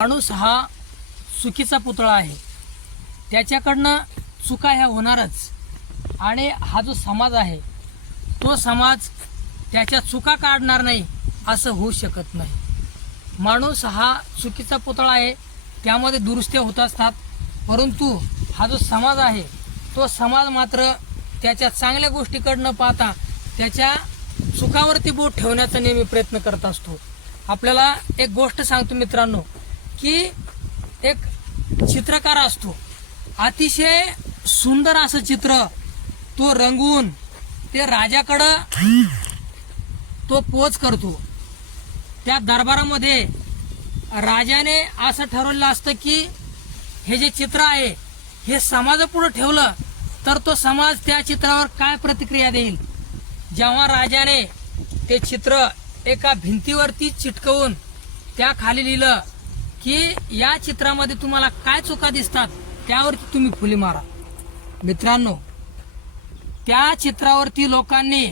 माणूस हा चुकीचा पुतळा आहे, त्याच्याकडनं चुका ह्या होणारच। आणि हा जो समाज आहे तो समाज त्याच्या चुका काढणार नाही असं होऊ शकत नाही। माणूस हा चुकीचा पुतळा आहे, त्यामध्ये दुरुस्त्या होत असतात, परंतु हा जो समाज आहे तो समाज मात्र त्याच्या चांगल्या गोष्टीकडनं पाहता त्याच्या चुकावरती बोट ठेवण्याचा नेहमी प्रयत्न करत असतो। आपल्याला एक गोष्ट सांगतो मित्रांनो, की एक चित्रकार असतो, अतिशय सुंदर असं चित्र तो रंगवून ते राजाकडं तो पोच करतो। त्या दरबारामध्ये राजाने असं ठरवलं असतं की हे जे चित्र आहे हे समाजापुढे ठेवलं तर तो समाज त्या चित्रावर काय प्रतिक्रिया देईल। जेव्हा राजाने ते चित्र एका भिंतीवरती चिटकवून त्या खाली लिहिलं की या चित्रामध्ये तुम्हाला काय चुका दिसतात त्यावरती तुम्ही फुली मारा। मित्रांनो, त्या चित्रावरती लोकांनी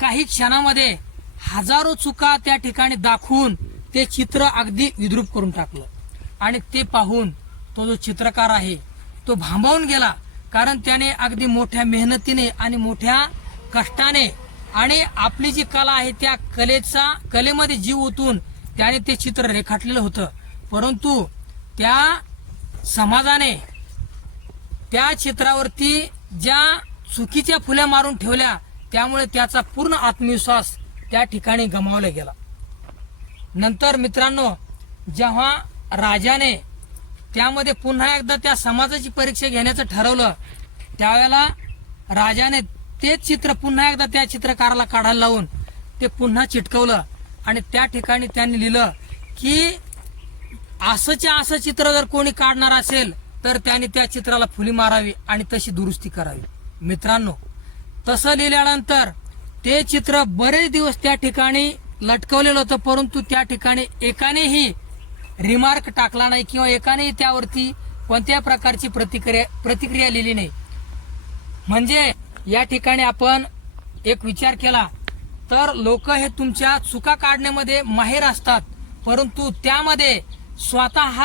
काही क्षणामध्ये हजारो चुका त्या ठिकाणी दाखवून ते चित्र अगदी विद्रूप करून टाकलं। आणि ते पाहून तो जो चित्रकार आहे तो भांबावून गेला, कारण त्याने अगदी मोठ्या मेहनतीने आणि मोठ्या कष्टाने आणि आपली जी कला आहे त्या कलेमध्ये जीव ओतून त्याने ते चित्र रेखाटलेलं होतं। परंतु त्या समाजाने त्या चित्रावरती ज्या चुकीच्या फुल्या मारून ठेवल्या त्यामुळे त्याचा पूर्ण आत्मविश्वास त्या ठिकाणी गमावला गेला। नंतर मित्रांनो, जेव्हा राजाने त्यामध्ये पुन्हा एकदा त्या समाजाची परीक्षा घेण्याचं ठरवलं त्यावेळेला राजाने तेच चित्र पुन्हा एकदा त्या चित्रकाराला काढायला लावून ते पुन्हा चिटकवलं आणि त्या ठिकाणी त्यांनी लिहिलं की असंच्या असं चित्र जर कोणी काढणार असेल तर त्याने त्या चित्राला फुली मारावी आणि तशी दुरुस्ती करावी। मित्रांनो, तसं लिहिल्यानंतर ते चित्र बरेच दिवस त्या ठिकाणी लटकवलेलं होतं, परंतु त्या ठिकाणी एकानेही रिमार्क टाकला नाही किंवा एकानेही त्यावरती कोणत्या प्रकारची प्रतिक्रिया लिहिली नाही। म्हणजे या ठिकाणी आपण एक विचार केला तर लोक हे तुमच्या चुका काढण्यामध्ये माहिर असतात, परंतु त्यामध्ये स्वतः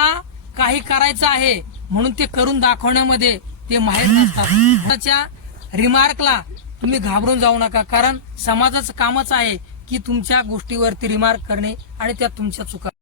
काही करायचं आहे म्हणून ते करून दाखवण्यामध्ये ते माहिर नसतात। त्याच्या रिमार्कला तुम्ही घाबरून जाऊ नका, कारण समाजाचं कामच आहे की तुमच्या गोष्टीवरती रिमार्क करणे आणि त्यात तुमच्या चुका